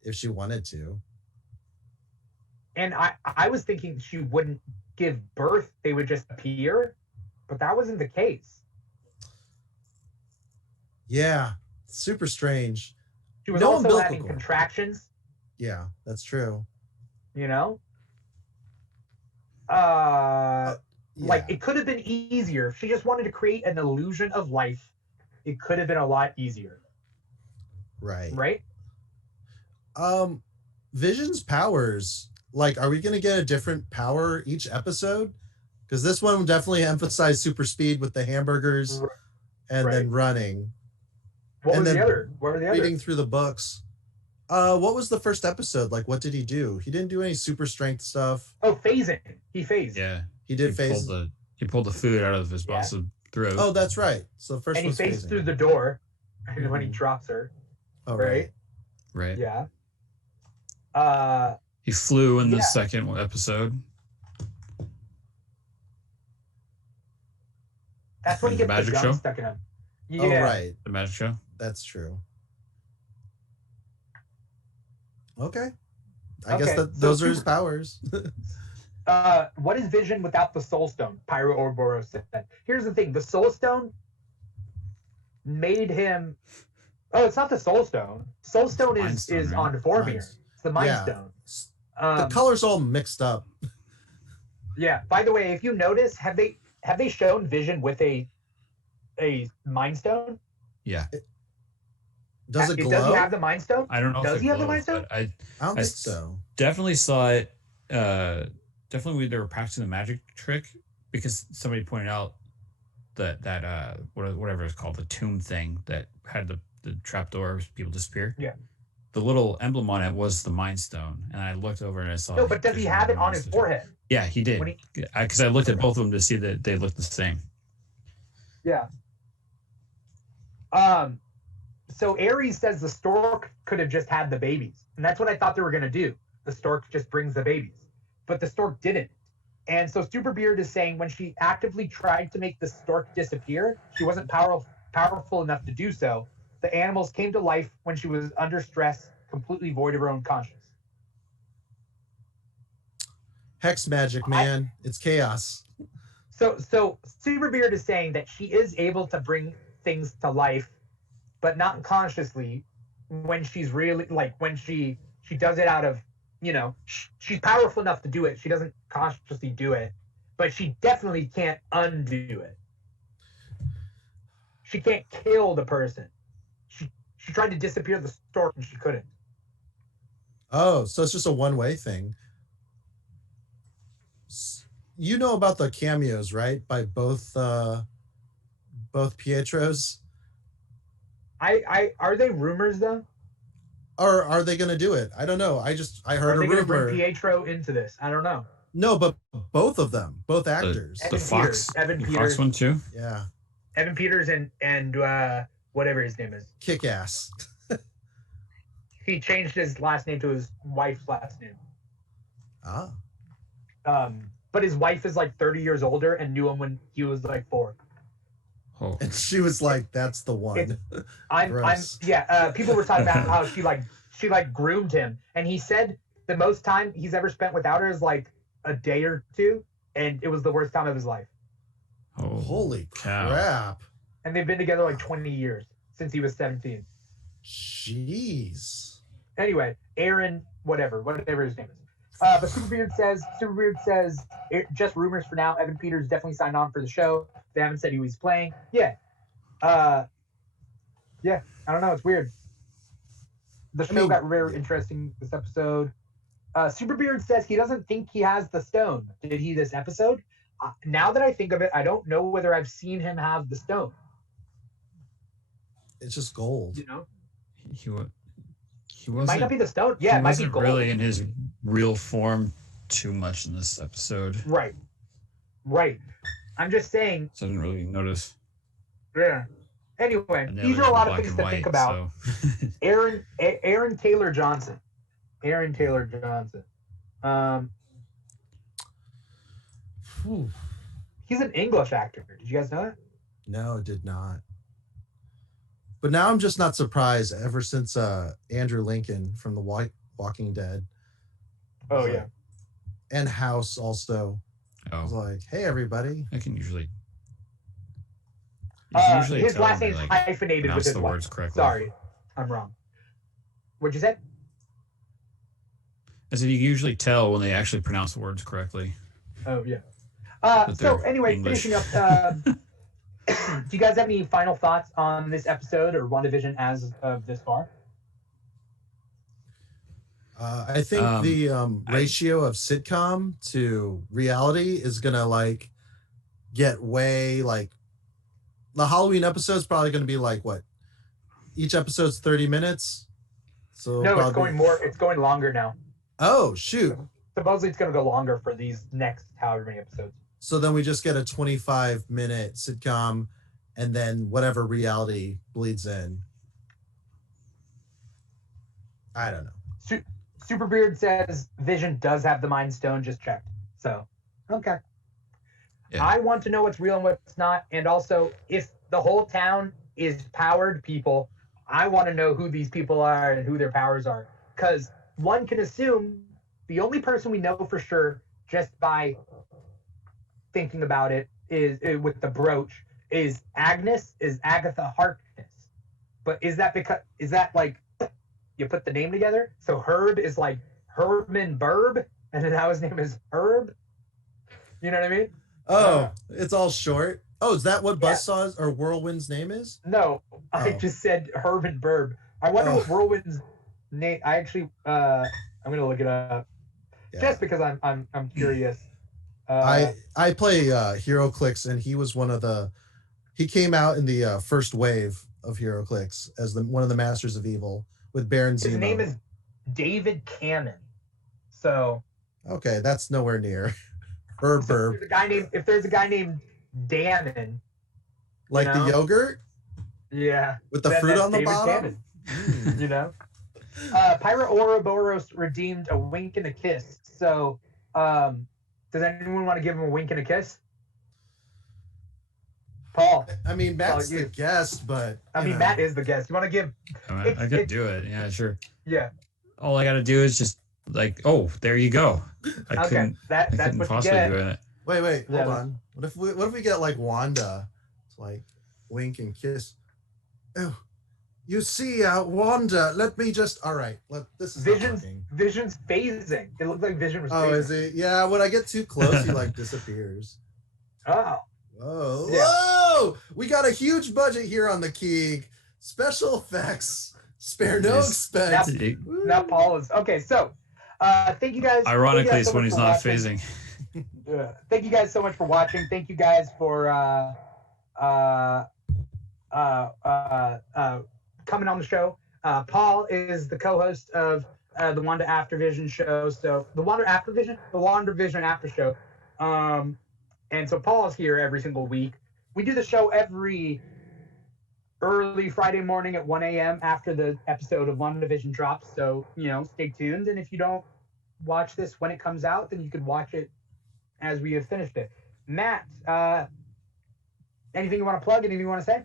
if she wanted to. And I was thinking she wouldn't give birth, they would just appear, but that wasn't the case. Yeah, super strange. She was also having contractions. Yeah, that's true. Like it could have been easier if she just wanted to create an illusion of life. It could have been a lot easier. Right. Vision's powers, like, are we going to get a different power each episode? Because this one definitely emphasized super speed with the hamburgers and then running. What were the other? Reading through the books. What was the first episode? Like, what did he do? He didn't do any super strength stuff. Oh, phasing. He phased. Yeah. He did phase. He pulled the food out of his boss's throat. Oh, that's right. So the first and he phased through the door when he drops her. Oh, right. Yeah. He flew in the second episode. That's when he gets the gun stuck in him. Yeah. Oh, right. The magic show. That's true. Okay. I guess those are his powers. What is Vision without the Soul Stone? Pyro Ouroboros said. Here's the thing: the Soul Stone made him. Oh, it's not the Soul Stone. Soul Stone is on Vormir. It's the Mind Stone. The colors all mixed up. Yeah. By the way, if you notice, have they shown Vision with a Mind Stone? Yeah. Does it glow? Does he have the Mind Stone? I don't know. Does he have the Mind Stone? I don't think so. Definitely saw it. Definitely they were practicing the magic trick because somebody pointed out that whatever it's called, the tomb thing that had the trapdoors, people disappear. Yeah. The little emblem on it was the Mind Stone, and I looked over and I saw. No, but does he have it on his forehead? Yeah, he did. Because I looked at both of them to see that they looked the same. Yeah. So Ares says the stork could have just had the babies, and that's what I thought they were going to do. The stork just brings the babies, but the stork didn't. And so Superbeard is saying when she actively tried to make the stork disappear, she wasn't powerful enough to do so. The animals came to life when she was under stress, completely void of her own conscience. Hex magic, man. It's chaos. So Superbeard is saying that she is able to bring things to life, but not consciously. When she's really like when she does it out of she's powerful enough to do it. She doesn't consciously do it, but she definitely can't undo it. She can't kill the person. She tried to disappear the stork and she couldn't. Oh, so it's just a one-way thing. You know about the cameos, right? By both Pietros. Are they rumors though? Or are they going to do it? I don't know. I heard a rumor. Bring Pietro into this? I don't know. No, but both of them, both actors. The Fox one too. Yeah. Evan Peters and whatever his name is. Kick-ass. He changed his last name to his wife's last name. Ah. But his wife is like 30 years older and knew him when he was like 4. Oh. And she was like, "That's the one." People were talking about how she groomed him, and he said the most time he's ever spent without her is like a day or two, and it was the worst time of his life. Oh, holy crap! And they've been together like 20 years since he was 17. Jeez. Anyway, Aaron, whatever his name is. But Superbeard says, just rumors for now. Evan Peters definitely signed on for the show. They haven't said who he's playing. Yeah. I don't know. It's weird. The show got very interesting this episode. Superbeard says he doesn't think he has the stone. Did he this episode? Now that I think of it, I don't know whether I've seen him have the stone. It's just gold. You know? He wasn't, might not be the stone. Yeah, it might be gold. Really in his real form too much in this episode. Right. I'm just saying. So I didn't really notice. Yeah. Anyway, these are a lot of things to think about. So. Aaron Taylor Johnson. He's an English actor. Did you guys know that? No, I did not. But now I'm just not surprised ever since Andrew Lincoln from The Walking Dead. Oh, yeah. And House also. I was like, hey, everybody. I can usually... his last name's hyphenated with his the words correctly. Sorry, I'm wrong. What'd you say? I said you can usually tell when they actually pronounce the words correctly. Oh, yeah. So anyway, English. Finishing up... do you guys have any final thoughts on this episode or WandaVision as of this far? I think the ratio of sitcom to reality is gonna get way the Halloween episode is probably gonna be what? Each episode's 30 minutes. So no, it's going more. It's going longer now. Oh shoot! Supposedly it's gonna go longer for these next however many episodes. So then we just get a 25-minute sitcom and then whatever reality bleeds in. I don't know. Superbeard says Vision does have the Mind Stone, just checked. So, okay. Yeah. I want to know what's real and what's not. And also, if the whole town is powered people, I want to know who these people are and who their powers are. Because one can assume the only person we know for sure just by thinking about it is with the brooch is Agatha Harkness. But is that you put the name together? So Herb is like Herman Burb, and then now his name is Herb. You know what I mean? Oh, it's all short. Oh, is that what Buzzsaw's or Whirlwind's name is? No, I just said Herman Burb. I wonder what Whirlwind's name. I actually, I'm gonna look it up just because I'm curious. I play HeroClix, and he was he came out in the first wave of HeroClix as one of the Masters of Evil with Baron Zemo. His name is David Cannon. So okay, that's nowhere near Herb Burb. If there's a guy named Dannon, like the yogurt, with the fruit on the David bottom. You know, Pyra Ouroboros redeemed a wink and a kiss. So, does anyone want to give him a wink and a kiss? Paul. I mean, Matt's the guest, but Matt is the guest. You want to give? I could do it. Yeah, sure. Yeah. All I got to do is just there you go. That's what you get. Do it. Wait, Yeah. hold on. What if we get like Wanda to like wink and kiss? Oh, you see, Wanda. Let me just. All right. This is not working. Vision's phasing. It looked like Vision was. Oh, phasing. is it? Yeah. When I get too close, he like disappears. Oh. Whoa! Yeah. Whoa! We got a huge budget here on the Keeg. Special effects. Spare no expense. Now Paul is okay. So, thank you guys. Ironically, it's when he's not phasing. Thank you guys so much for watching. Thank you guys for coming on the show. Paul is the co-host of the Wanda Aftervision show. So the WandaVision After Show. And so Paul is here every single week. We do the show every early Friday morning at 1 a.m. after the episode of WandaVision drops. So, stay tuned. And if you don't watch this when it comes out, then you could watch it as we have finished it. Matt, anything you want to plug? Anything you want to say?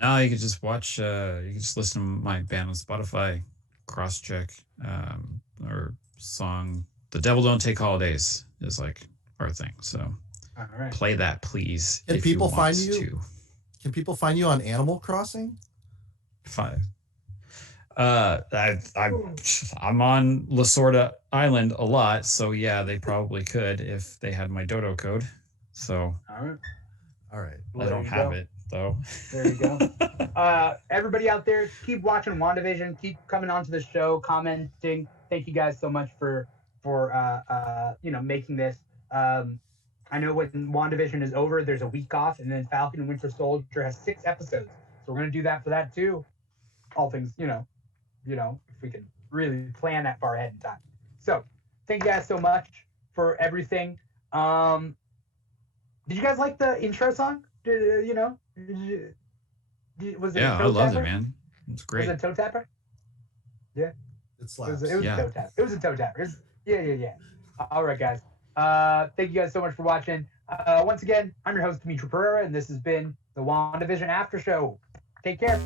No, you can just watch, you can just listen to my band on Spotify, Crosscheck, or song, The Devil Don't Take Holidays is like our thing. So all right. Play that, please. Can people find you? Can people find you on Animal Crossing? I'm on Lasorda Island a lot, so yeah, they probably could if they had my dodo code. So all right. I don't have it though. There you go. Everybody out there, keep watching WandaVision. Keep coming onto the show, commenting. Thank you guys so much for making this. I know when WandaVision is over, there's a week off, and then Falcon and Winter Soldier has 6 episodes. So we're gonna do that for that too. All things, if we can really plan that far ahead in time. So thank you guys so much for everything. Did you guys like the intro song? Was it? Yeah, I loved it, man. It's great. Was it a toe tapper? Yeah. It slaps. It was a toe tap. It was a toe tapper. Yeah. All right, guys. Thank you guys so much for watching. Once again, I'm your host, Dimithri Perera, and this has been the WandaVision After Show. Take care.